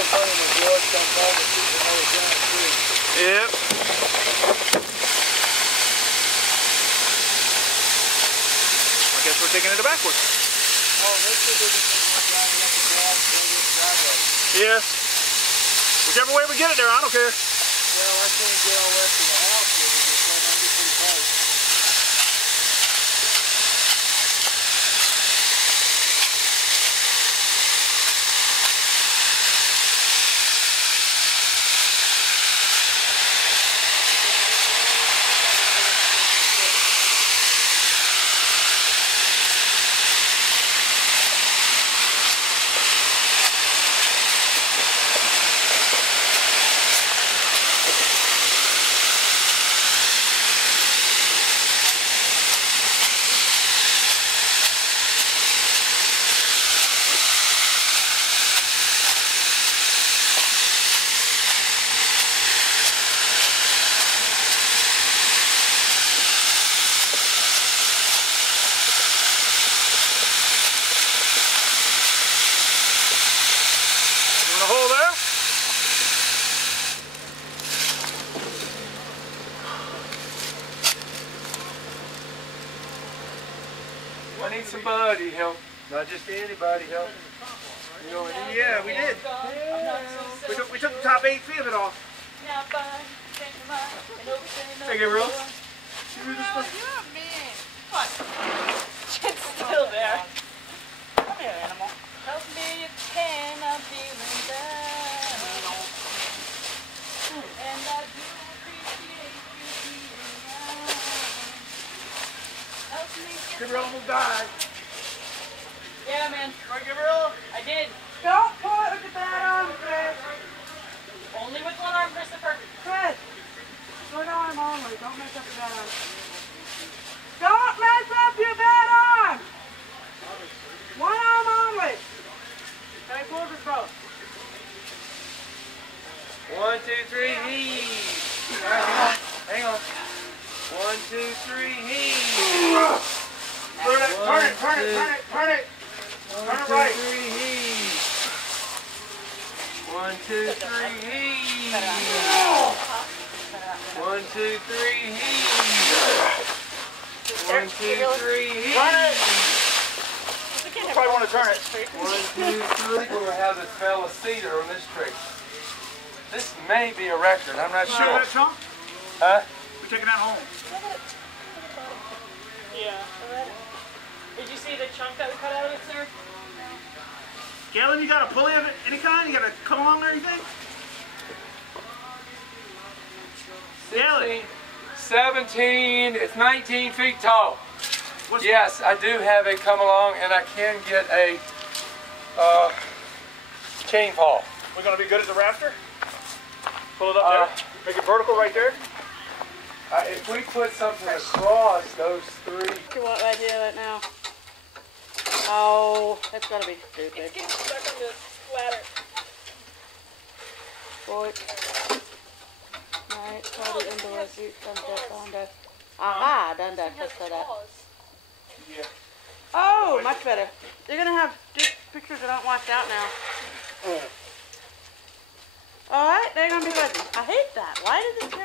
Yep. I guess we're taking it backwards. Yeah. Whichever way we get it there, I don't care. Well, I can't get all the way to the house here because I'm going to get pretty close. A hole there? I need somebody help. Not just anybody help. You know, Yeah, we did. We took the top 8 feet of it off. Hey, Gabriel. It's still there. Come here, animal. Help me, you can, I'm feeling down. And I do appreciate you being around. Help me get Gabriel almost died. Yeah, man. Right, Gabriel? I did. Don't pull it with the bad arm, Chris. Only with one arm, Christopher. Chris, one arm only. Don't mess up your bad arm. Don't mess up your bad arm. One arm only. Okay, pull this boat. 1, 2, 3, heave. Hang on. 1, 2, 3, heave. Turn it, turn it, turn it, turn it, turn it. Turn it right. 1, 2, 3, heave. 1, 2, 3, heave. 1, 2, 3, heave. 1, 2, 3, heave. Turn it. You probably want to turn it. 1, 2, 3. We're going to have the smell of cedar on this tree. This may be a record. I'm not Sure, sure. that chunk? Huh? We're taking that home. Yeah. Did you see the chunk that we cut out of it, sir? Galen, you got a pulley of any kind? You got a come along or anything? Galen. 17, it's 19 feet tall. What's Yes, I do have a come along and I can get a chain paw. We're going to be good as a rafter? Pull it up there. Make it vertical right there. If we put something across those 3. What I do it now? Oh, that's gotta be stupid. It's getting stuck on the splatter. Boy. Right, try to indoors. Aha, done that. Just for that. Yeah. Oh, much better. You're gonna have just pictures that aren't washed out now. Alright, they're gonna be fuzzy. I hate that. Why does it